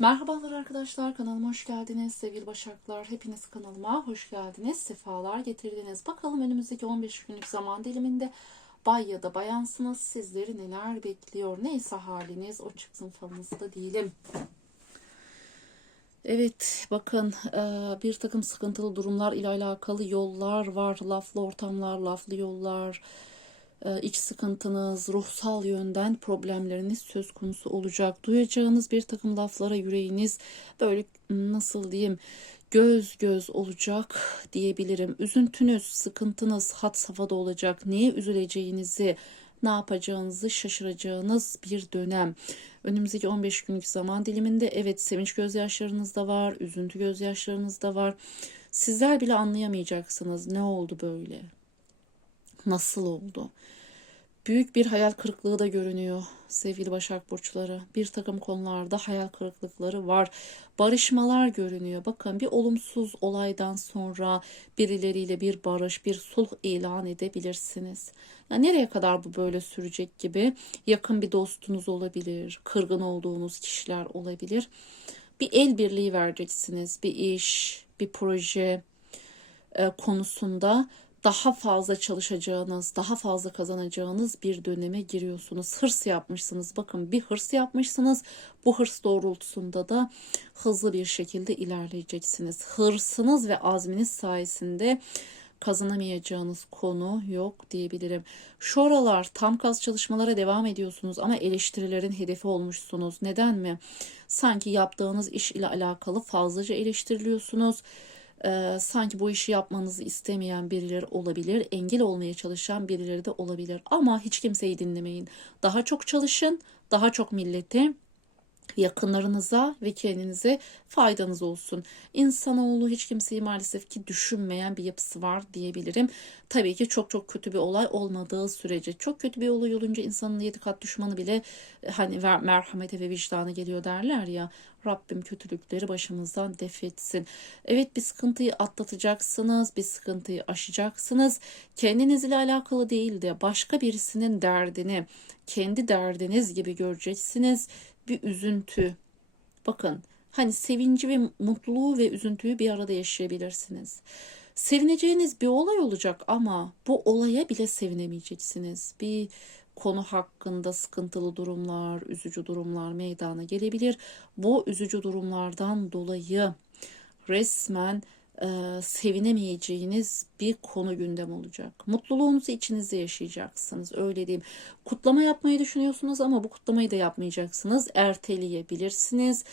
Merhabalar arkadaşlar kanalıma hoş geldiniz. Sevgili başaklar hepiniz kanalıma hoş geldiniz. Sefalar getirdiniz. Bakalım önümüzdeki 15 günlük zaman diliminde bay ya da bayansınız. Sizleri neler bekliyor? Neyse haliniz o çıksın falınızda değilim Evet bakın e, bir takım sıkıntılı durumlar ile alakalı yollar var. Laflı ortamlar laflı yollar iç sıkıntınız, ruhsal yönden problemleriniz söz konusu olacak. Duyacağınız bir takım laflara yüreğiniz böyle nasıl diyeyim göz göz olacak diyebilirim. Üzüntünüz, sıkıntınız had safhada olacak. Neye üzüleceğinizi, ne yapacağınızı şaşıracağınız bir dönem. Önümüzdeki 15 günlük zaman diliminde evet sevinç gözyaşlarınız da var, üzüntü gözyaşlarınız da var. Sizler bile anlayamayacaksınız ne oldu böyle nasıl oldu? Büyük bir hayal kırıklığı da görünüyor sevgili Başak Burçları. Bir takım konularda hayal kırıklıkları var. Barışmalar görünüyor. Bakın bir olumsuz olaydan sonra birileriyle bir barış, bir sulh ilan edebilirsiniz. Yani nereye kadar bu böyle sürecek gibi? Yakın bir dostunuz olabilir, kırgın olduğunuz kişiler olabilir. Bir el birliği vereceksiniz. Bir iş, bir proje e, konusunda daha fazla çalışacağınız, daha fazla kazanacağınız bir döneme giriyorsunuz. Hırs yapmışsınız. Bakın bir hırs yapmışsınız. Bu hırs doğrultusunda da hızlı bir şekilde ilerleyeceksiniz. Hırsınız ve azminiz sayesinde kazanamayacağınız konu yok diyebilirim. Şu aralar tam gaz çalışmalara devam ediyorsunuz ama eleştirilerin hedefi olmuşsunuz. Neden mi? Sanki yaptığınız iş ile alakalı fazlaca eleştiriliyorsunuz e, sanki bu işi yapmanızı istemeyen birileri olabilir, engel olmaya çalışan birileri de olabilir. Ama hiç kimseyi dinlemeyin. Daha çok çalışın, daha çok millete yakınlarınıza ve kendinize faydanız olsun. İnsanoğlu hiç kimseyi maalesef ki düşünmeyen bir yapısı var diyebilirim. Tabii ki çok çok kötü bir olay olmadığı sürece. Çok kötü bir olay olunca insanın yedi kat düşmanı bile e, hani merhamete ve vicdanı geliyor derler ya. Rabbim kötülükleri başımızdan defetsin. Evet bir sıkıntıyı atlatacaksınız, bir sıkıntıyı aşacaksınız. Kendiniz ile alakalı değil de başka birisinin derdini kendi derdiniz gibi göreceksiniz bir üzüntü. Bakın hani sevinci ve mutluluğu ve üzüntüyü bir arada yaşayabilirsiniz. Sevineceğiniz bir olay olacak ama bu olaya bile sevinemeyeceksiniz. Bir konu hakkında sıkıntılı durumlar, üzücü durumlar meydana gelebilir. Bu üzücü durumlardan dolayı resmen e, sevinemeyeceğiniz bir konu gündem olacak. Mutluluğunuzu içinizde yaşayacaksınız. Öyle diyeyim. Kutlama yapmayı düşünüyorsunuz ama bu kutlamayı da yapmayacaksınız. Erteleyebilirsiniz.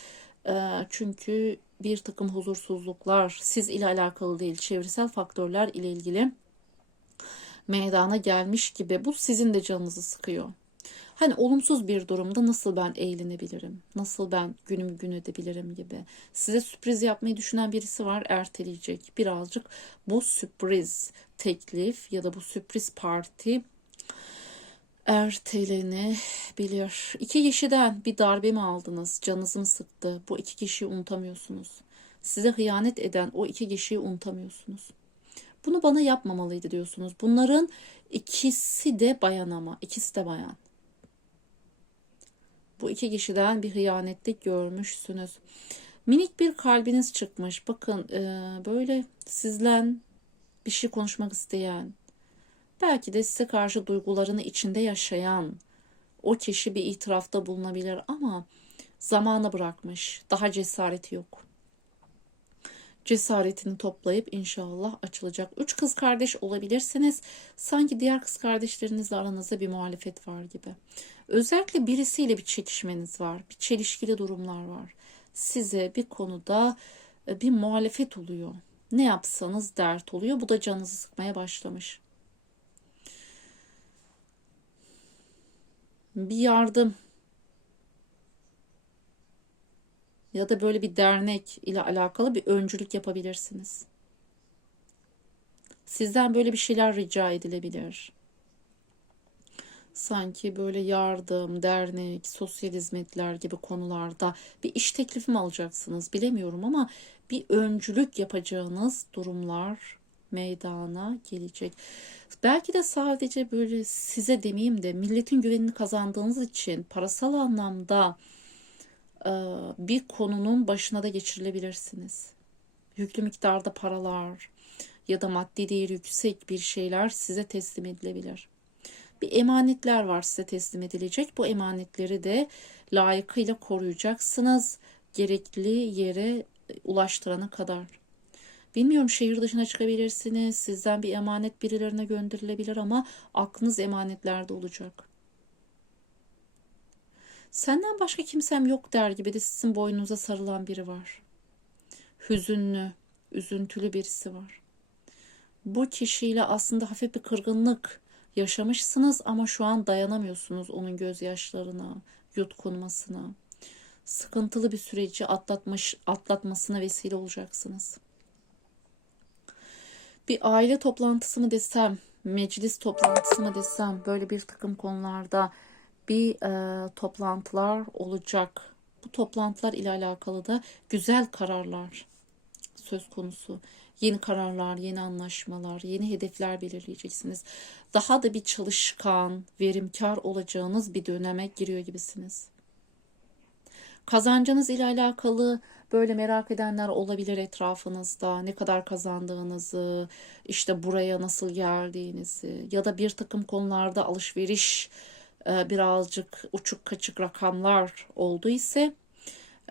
E, çünkü bir takım huzursuzluklar siz ile alakalı değil, çevresel faktörler ile ilgili meydana gelmiş gibi bu sizin de canınızı sıkıyor. Hani olumsuz bir durumda nasıl ben eğlenebilirim? Nasıl ben günümü gün edebilirim gibi. Size sürpriz yapmayı düşünen birisi var erteleyecek. Birazcık bu sürpriz teklif ya da bu sürpriz parti ertelenebilir. İki kişiden bir darbe mi aldınız? Canınızı mı sıktı? Bu iki kişiyi unutamıyorsunuz. Size hıyanet eden o iki kişiyi unutamıyorsunuz. Bunu bana yapmamalıydı diyorsunuz. Bunların ikisi de bayan ama. ikisi de bayan. Bu iki kişiden bir hıyanetlik görmüşsünüz. Minik bir kalbiniz çıkmış. Bakın e, böyle sizlen bir şey konuşmak isteyen, belki de size karşı duygularını içinde yaşayan o kişi bir itirafta bulunabilir ama zamanı bırakmış. Daha cesareti yok. Cesaretini toplayıp inşallah açılacak. Üç kız kardeş olabilirsiniz. Sanki diğer kız kardeşlerinizle aranızda bir muhalefet var gibi. Özellikle birisiyle bir çekişmeniz var. Bir çelişkili durumlar var. Size bir konuda e, bir muhalefet oluyor. Ne yapsanız dert oluyor. Bu da canınızı sıkmaya başlamış. Bir yardım ya da böyle bir dernek ile alakalı bir öncülük yapabilirsiniz. Sizden böyle bir şeyler rica edilebilir sanki böyle yardım, dernek, sosyal hizmetler gibi konularda bir iş teklifi mi alacaksınız bilemiyorum ama bir öncülük yapacağınız durumlar meydana gelecek. Belki de sadece böyle size demeyeyim de milletin güvenini kazandığınız için parasal anlamda bir konunun başına da geçirilebilirsiniz. Yüklü miktarda paralar ya da maddi değeri yüksek bir şeyler size teslim edilebilir. Bir emanetler var size teslim edilecek. Bu emanetleri de layıkıyla koruyacaksınız. Gerekli yere ulaştırana kadar. Bilmiyorum şehir dışına çıkabilirsiniz. Sizden bir emanet birilerine gönderilebilir ama aklınız emanetlerde olacak. Senden başka kimsem yok der gibi de sizin boynunuza sarılan biri var. Hüzünlü, üzüntülü birisi var. Bu kişiyle aslında hafif bir kırgınlık yaşamışsınız ama şu an dayanamıyorsunuz onun gözyaşlarına, yutkunmasına. Sıkıntılı bir süreci atlatmış, atlatmasına vesile olacaksınız. Bir aile toplantısı mı desem, meclis toplantısı mı desem, böyle bir takım konularda bir e, toplantılar olacak. Bu toplantılar ile alakalı da güzel kararlar söz konusu. Yeni kararlar, yeni anlaşmalar, yeni hedefler belirleyeceksiniz. Daha da bir çalışkan, verimkar olacağınız bir döneme giriyor gibisiniz. Kazancınız ile alakalı böyle merak edenler olabilir etrafınızda. Ne kadar kazandığınızı, işte buraya nasıl geldiğinizi ya da bir takım konularda alışveriş birazcık uçuk kaçık rakamlar oldu ise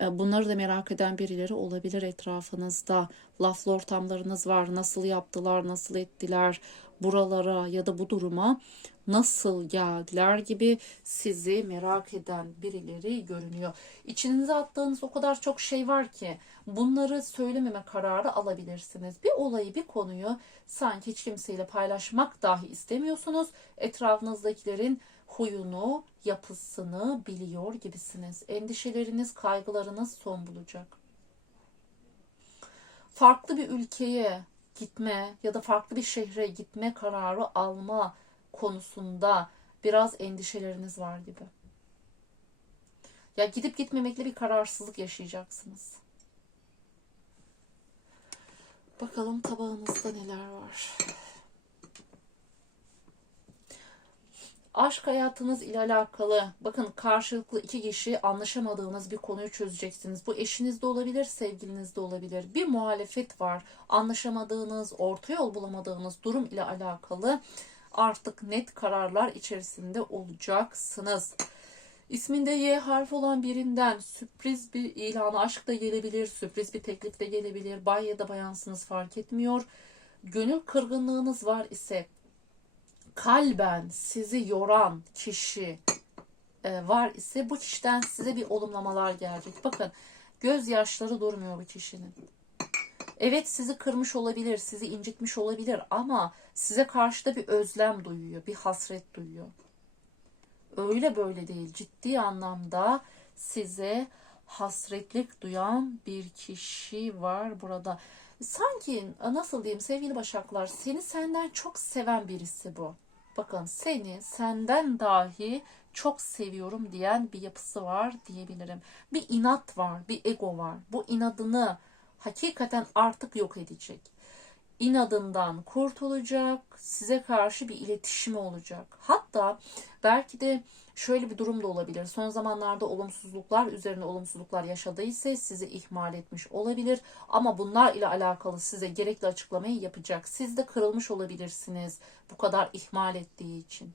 e, bunları da merak eden birileri olabilir etrafınızda. Laflı ortamlarınız var. Nasıl yaptılar, nasıl ettiler buralara ya da bu duruma nasıl geldiler gibi sizi merak eden birileri görünüyor. İçinize attığınız o kadar çok şey var ki bunları söylememe kararı alabilirsiniz. Bir olayı, bir konuyu sanki hiç kimseyle paylaşmak dahi istemiyorsunuz. Etrafınızdakilerin huyunu, yapısını biliyor gibisiniz. Endişeleriniz, kaygılarınız son bulacak. Farklı bir ülkeye gitme ya da farklı bir şehre gitme kararı alma konusunda biraz endişeleriniz var gibi. Ya gidip gitmemekle bir kararsızlık yaşayacaksınız. Bakalım tabağınızda neler var. Aşk hayatınız ile alakalı bakın karşılıklı iki kişi anlaşamadığınız bir konuyu çözeceksiniz. Bu eşiniz de olabilir, sevgiliniz de olabilir. Bir muhalefet var. Anlaşamadığınız, orta yol bulamadığınız durum ile alakalı artık net kararlar içerisinde olacaksınız. İsminde Y harfi olan birinden sürpriz bir ilanı aşk da gelebilir, sürpriz bir teklif de gelebilir. Bay ya da bayansınız fark etmiyor. Gönül kırgınlığınız var ise kalben sizi yoran kişi e, var ise bu kişiden size bir olumlamalar gelecek. Bakın gözyaşları durmuyor bu kişinin. Evet sizi kırmış olabilir, sizi incitmiş olabilir ama size karşı da bir özlem duyuyor, bir hasret duyuyor. Öyle böyle değil, ciddi anlamda size hasretlik duyan bir kişi var burada. Sanki nasıl diyeyim sevgili başaklar, seni senden çok seven birisi bu. Bakın seni senden dahi çok seviyorum diyen bir yapısı var diyebilirim. Bir inat var, bir ego var. Bu inadını hakikaten artık yok edecek. İnadından kurtulacak, size karşı bir iletişimi olacak. Hatta belki de şöyle bir durum da olabilir. Son zamanlarda olumsuzluklar üzerine olumsuzluklar yaşadıysa sizi ihmal etmiş olabilir. Ama bunlar ile alakalı size gerekli açıklamayı yapacak. Siz de kırılmış olabilirsiniz bu kadar ihmal ettiği için.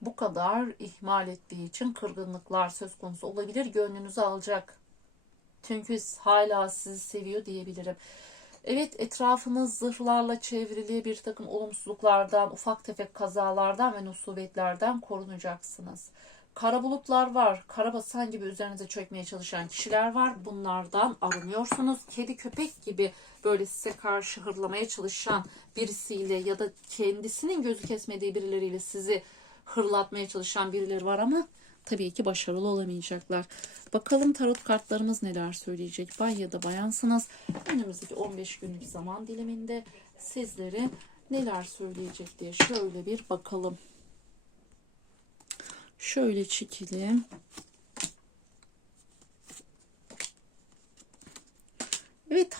Bu kadar ihmal ettiği için kırgınlıklar söz konusu olabilir. Gönlünüzü alacak. Çünkü hala sizi seviyor diyebilirim. Evet etrafınız zırhlarla çevrili bir takım olumsuzluklardan, ufak tefek kazalardan ve nusubetlerden korunacaksınız. Kara bulutlar var. Karabasan gibi üzerinize çökmeye çalışan kişiler var. Bunlardan arınıyorsunuz. Kedi köpek gibi böyle size karşı hırlamaya çalışan birisiyle ya da kendisinin gözü kesmediği birileriyle sizi hırlatmaya çalışan birileri var ama tabii ki başarılı olamayacaklar. Bakalım tarot kartlarımız neler söyleyecek. Bay ya da bayansınız. Önümüzdeki 15 günlük zaman diliminde sizlere neler söyleyecek diye şöyle bir bakalım. Şöyle çekelim.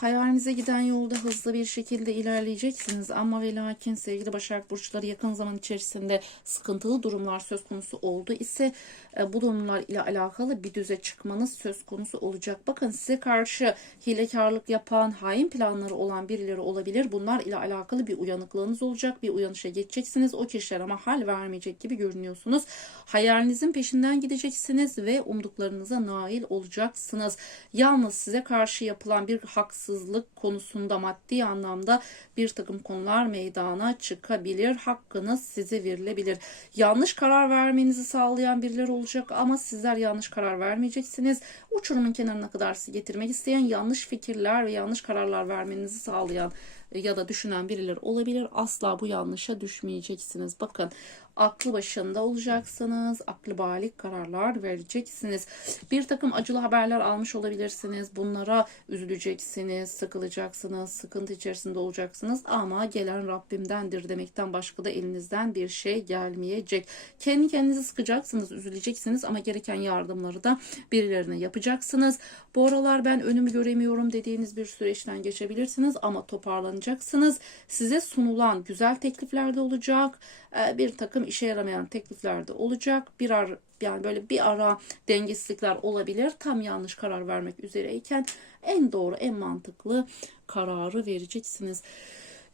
Hayalinize giden yolda hızlı bir şekilde ilerleyeceksiniz ama ve lakin sevgili Başak Burçları yakın zaman içerisinde sıkıntılı durumlar söz konusu oldu ise e, bu durumlar ile alakalı bir düze çıkmanız söz konusu olacak. Bakın size karşı hilekarlık yapan, hain planları olan birileri olabilir. Bunlar ile alakalı bir uyanıklığınız olacak. Bir uyanışa geçeceksiniz. O kişiler ama hal vermeyecek gibi görünüyorsunuz. Hayalinizin peşinden gideceksiniz ve umduklarınıza nail olacaksınız. Yalnız size karşı yapılan bir haksızlık konusunda maddi anlamda bir takım konular meydana çıkabilir. Hakkınız size verilebilir. Yanlış karar vermenizi sağlayan birileri olacak ama sizler yanlış karar vermeyeceksiniz. Uçurumun kenarına kadar sizi getirmek isteyen yanlış fikirler ve yanlış kararlar vermenizi sağlayan ya da düşünen birileri olabilir. Asla bu yanlışa düşmeyeceksiniz. Bakın aklı başında olacaksınız. Aklı balik kararlar vereceksiniz. Bir takım acılı haberler almış olabilirsiniz. Bunlara üzüleceksiniz, sıkılacaksınız, sıkıntı içerisinde olacaksınız. Ama gelen Rabbimdendir demekten başka da elinizden bir şey gelmeyecek. Kendi kendinizi sıkacaksınız, üzüleceksiniz ama gereken yardımları da birilerine yapacaksınız. Bu aralar ben önümü göremiyorum dediğiniz bir süreçten geçebilirsiniz ama toparlanacaksınız. Size sunulan güzel teklifler de olacak. Ee, Bir takım işe yaramayan teklifler de olacak. Bir ar yani böyle bir ara dengesizlikler olabilir. Tam yanlış karar vermek üzereyken en doğru, en mantıklı kararı vereceksiniz.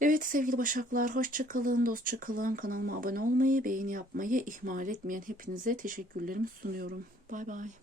Evet sevgili Başaklar hoşça kalın, dostça kalın. Kanalıma abone olmayı, beğeni yapmayı ihmal etmeyen hepinize teşekkürlerimi sunuyorum. Bay bay.